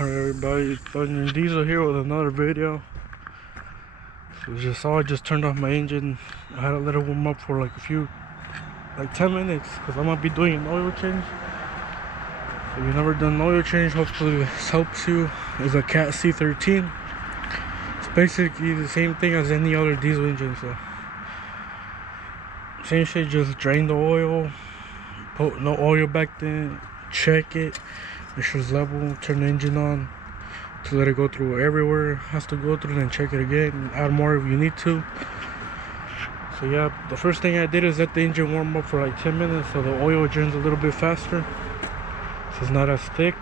Alright everybody, Thunder Diesel here with another video. So as you saw, I just turned off my engine. I had to let it warm up for like 10 minutes because I'm gonna be doing an oil change. So if you've never done an oil change, hopefully this helps you. It's a Cat C13. It's basically the same thing as any other diesel engine, so same shit, just drain the oil, put no oil back in, check it, make sure it's level, turn the engine on to let it go through everywhere it has to go through, then check it again and add more if you need to. So yeah, the first thing I did is let the engine warm up for like 10 minutes so the oil drains a little bit faster, so it's not as thick.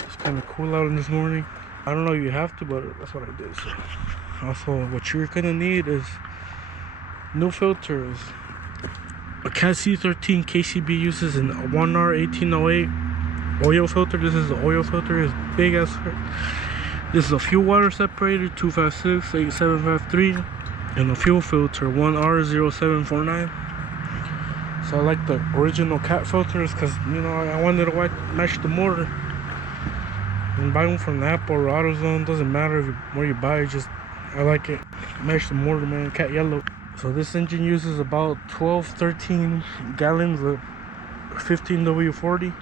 It's kind of cool out this morning. I don't know if you have to, but that's what I did. So also what you're gonna need is new filters. A Cat C13 KCB uses an 1R1808 oil filter. This is the oil filter, it's big as heck. This is a fuel water separator 256-8753 and a fuel filter 1R0749. So I like the original Cat filters because, you know, I wanted to match the motor. And buy one from the Apple or AutoZone, doesn't matter where you buy it, just I like it. Match the motor, man. Cat yellow. So this engine uses about 12-13 gallons of 15W40.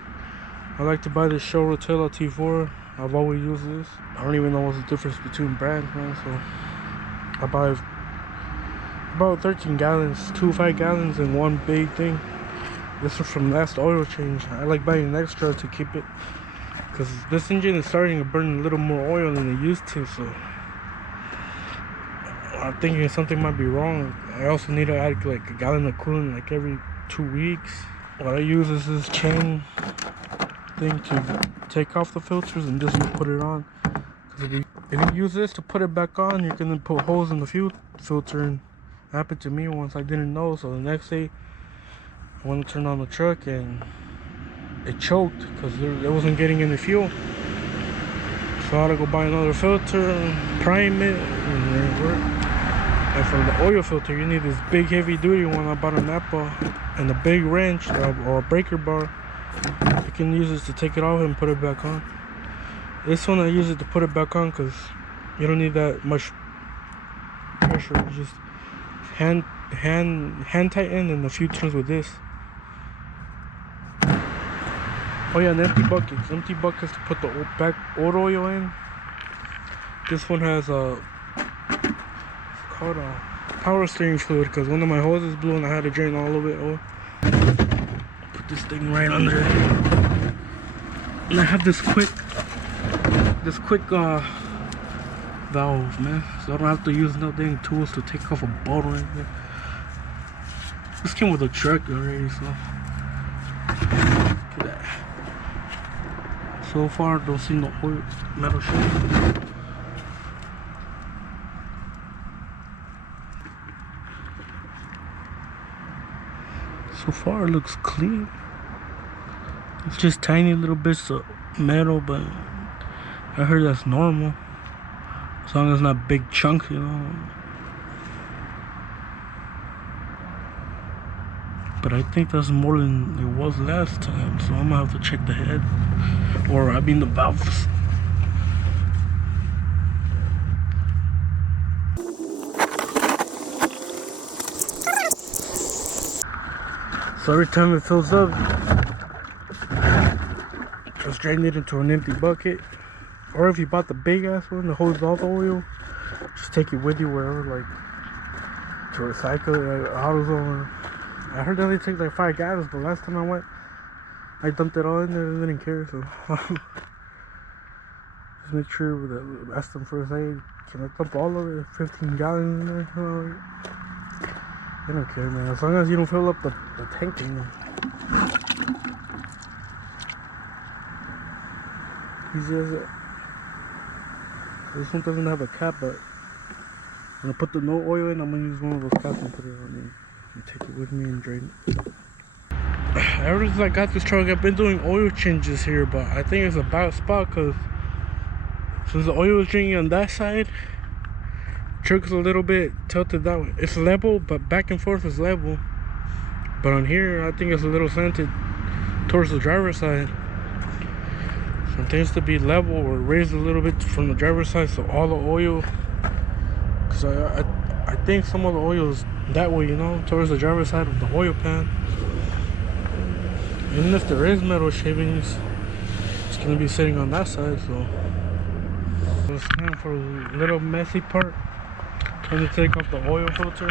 I like to buy the Show Rotella T4. I've always used this. I don't even know what's the difference between brands, man. So I buy about 13 gallons, 5 gallons in one big thing. This is from last oil change. I like buying an extra to keep it, because this engine is starting to burn a little more oil than it used to. So I'm thinking something might be wrong. I also need to add like a gallon of coolant like every 2 weeks. What I use is this chain thing to take off the filters and just put it on. Because if you use this to put it back on, you're gonna put holes in the fuel filter. And it happened to me once, I didn't know. So the next day I went to turn on the truck and it choked because it wasn't getting any fuel. So I had to go buy another filter, prime it, and it worked. And for the oil filter, you need this big heavy duty one I bought on Apple, and a big wrench or a breaker bar. You can use this to take it off and put it back on. This one I use it to put it back on because you don't need that much pressure. You just hand tighten and a few turns with this. Oh yeah, and empty buckets to put the old oil in. This one has a called a power steering fluid because one of my hoses blew and I had to drain all of it. Put this thing right under it. And I have this quick valve, man, so I don't have to use no dang tools to take off a bolt or anything. This came with a truck already, so look at that. So far, don't see no oil, metal shit. So far it looks clean. It's just tiny little bits of metal, but I heard that's normal as long as it's not big chunks, you know. But I think that's more than it was last time, so I'm gonna have to check the head, or I mean the valves. So every time it fills up, just drain it into an empty bucket. Or if you bought the big ass one that holds all the oil, just take it with you wherever, like to recycle it, AutoZone. I heard that they take like 5 gallons, but last time I went, I dumped it all in there and didn't care. So just make sure that, ask them first, hey, can I dump all of it, 15 gallons in there? They don't care, man, as long as you don't fill up the tank in there. Easy as it. This one doesn't have a cap, but I'm gonna put the no oil in. I'm gonna use one of those caps and put it on and take it with me and drain it. Ever since I got this truck, I've been doing oil changes here, but I think it's a bad spot because since the oil is draining on that side, truck's a little bit tilted that way. It's level, but back and forth is level. But on here, I think it's a little slanted towards the driver's side. Contains to be level or raised a little bit from the driver's side, so all the oil, because I think some of the oil is that way, you know, towards the driver's side of the oil pan. Even if there is metal shavings, it's gonna be sitting on that side. So it's time for a little messy part. Time to take off the oil filter.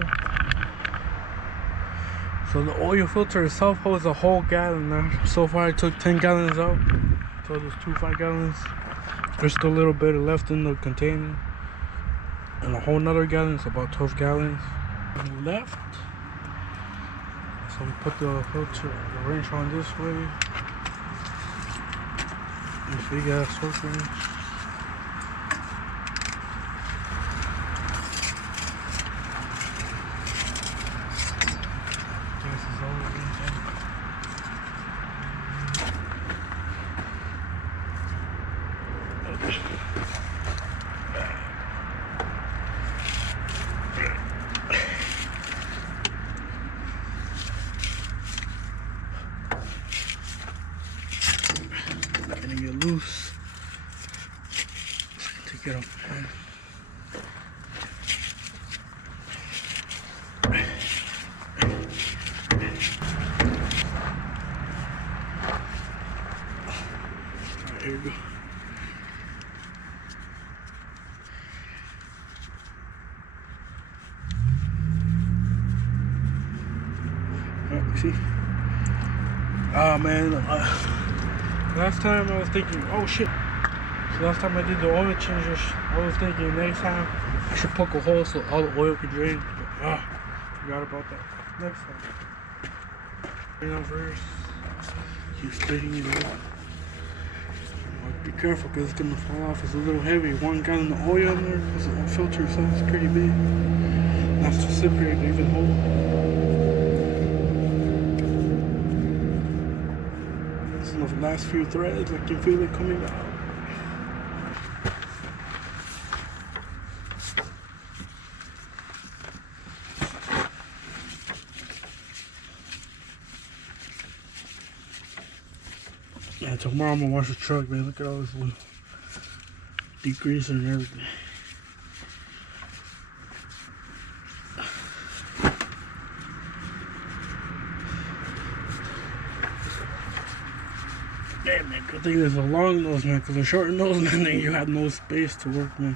So the oil filter itself holds a whole gallon now. So far I took 10 gallons out. So there's 5 gallons. There's still a little bit left in the container. And a whole nother gallon, it's about 12 gallons left. So we put the filter, the wrench on this way. This big ass torque wrench. Gas is over again. Getting it loose. So I can take it off. There you go. See? Oh man, last time I was thinking, oh shit. So last time I did the oil changes, I was thinking next time I should poke a hole so all the oil could drain. But forgot about that. Next time. Right now first, keep splitting it out. Be careful because it's gonna fall off. It's a little heavy. 1 gallon of oil in there because the filter itself is pretty big. Not too slippery to even hold. The last few threads, I can feel it coming out. Yeah, tomorrow I'm gonna wash the truck, man. Look at all this little degreaser and everything. Damn, man, good thing there's a long nose, man, because a short nose, man, then you have no space to work, man.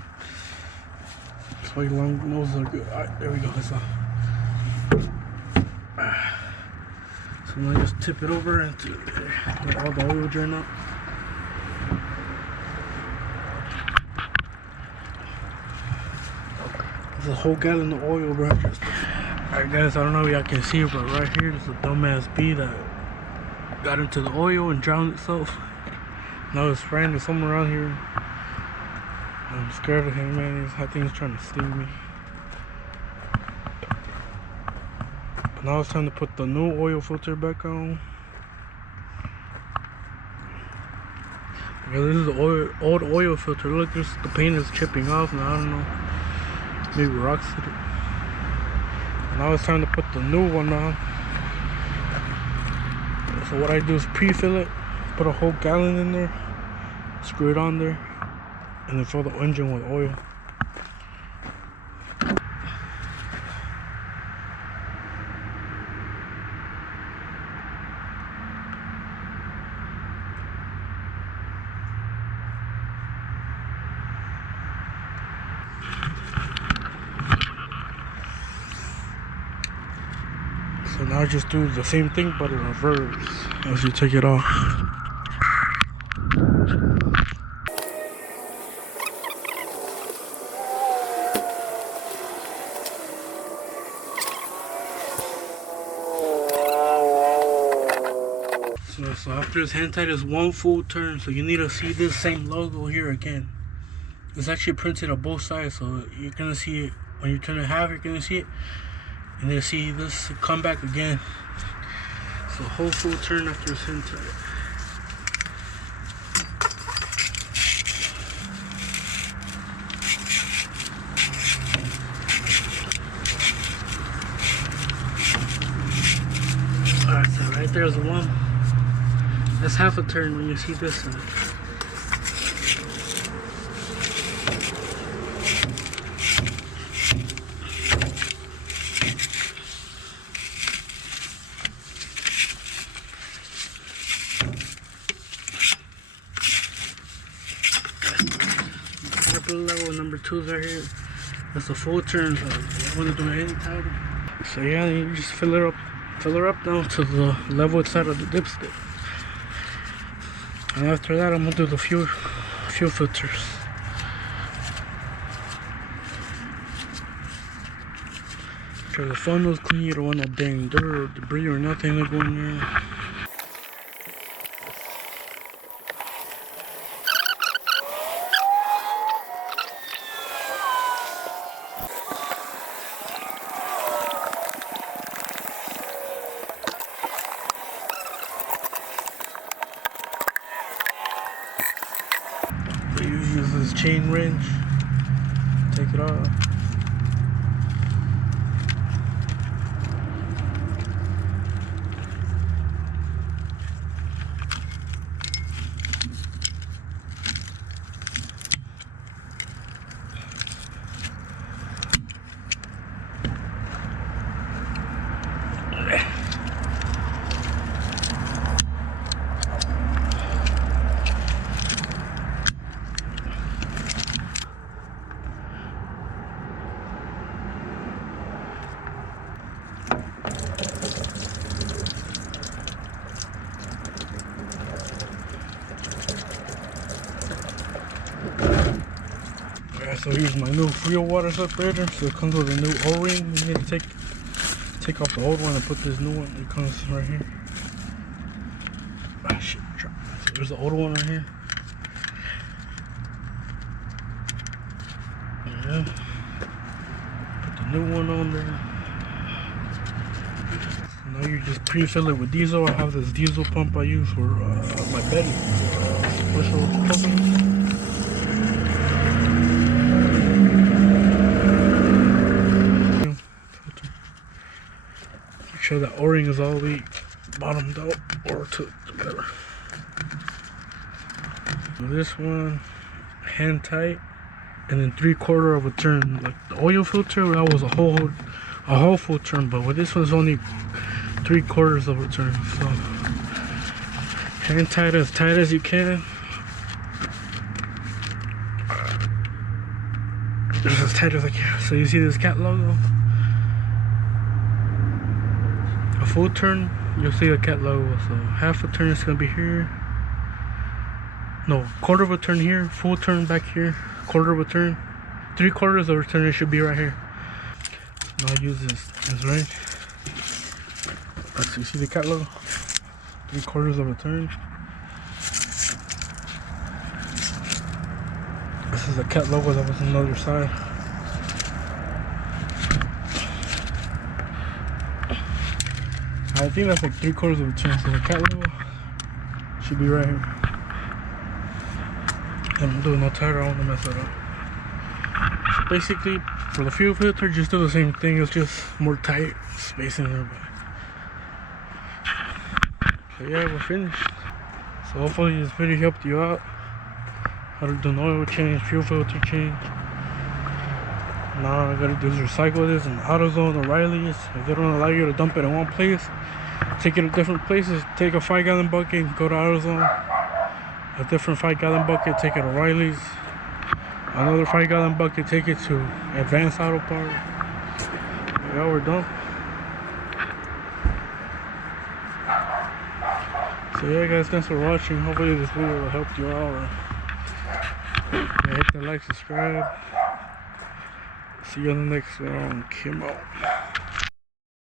That's why long noses are good. Alright, there we go, that's all. So now just tip it over and let all the oil drain out. There's a whole gallon of oil, bro. Alright guys, I don't know if y'all can see it, but right here there's a dumbass bee that got into the oil and drowned itself. Now it's spraying to somewhere around here. I'm scared of him, man. I think he's trying to sting me. But now it's time to put the new oil filter back on. Because this is the old oil filter. Look, the paint is chipping off now. I don't know. Maybe rocks hit it. Now it's time to put the new one on. So what I do is pre-fill it, put a whole gallon in there, screw it on there, and then fill the engine with oil. So now just do the same thing but in reverse as you take it off. So after this hand tight is 1 full turn, so you need to see this same logo here again. It's actually printed on both sides, so you're gonna see it when you turn it half. You're gonna see it. And then see this come back again. So whole full turn after it's hand tight. Alright, so right there's one. That's half a turn when you see this side. level. Number 2 is right here. That's a full turn, so you want to do it anytime. So yeah, you just fill her up down to the level inside of the dipstick. And after that, I'm gonna do the fuel filters. So the funnel's clean, you don't want no dang dirt or debris or nothing to go in there. So you use this chain wrench, take it off. So here's my new fuel water separator. So it comes with a new O-ring. You need to take off the old one and put this new one. It comes right here. Ah shit, drop. So there's the old one right here. Yeah. Put the new one on there. So now you just pre-fill it with diesel. I have this diesel pump I use for my bedding. Special pumping. Make sure the O-ring is all the way bottomed out or to whatever. This one hand tight and then 3/4 of a turn. Like the oil filter, that was a whole full turn, but with this one's only 3/4 of a turn. So hand tight as you can. Just as tight as I can. So you see this cat logo? A full turn, you'll see the cat logo. So half a turn is gonna be here. No, 1/4 of a turn here, full turn back here, 1/4 of a turn, 3/4 of a turn, it should be right here. So now I use this wrench. So you see the cat logo? 3/4 of a turn. This is the cat logo that was on the other side. I think that's like 3/4 of a turn, so the cat logo should be right here. I'm doing no tighter, I want to mess it up. So basically, for the fuel filter, just do the same thing, it's just more tight spacing there. So yeah, we're finished. So hopefully this video helped you out. How to do an oil change, fuel filter change. Now all I gotta do is recycle this in AutoZone or O'Reilly's. If they don't allow you to dump it in one place, take it to different places. Take a 5-gallon bucket, go to AutoZone. A different 5-gallon bucket, take it to O'Reilly's. Another 5-gallon bucket, take it to Advanced Auto Parts. Yeah, we're done. So yeah guys, thanks for watching. Hopefully this video will help you out. Or yeah, hit the like, subscribe. See you on the next one. Kim out.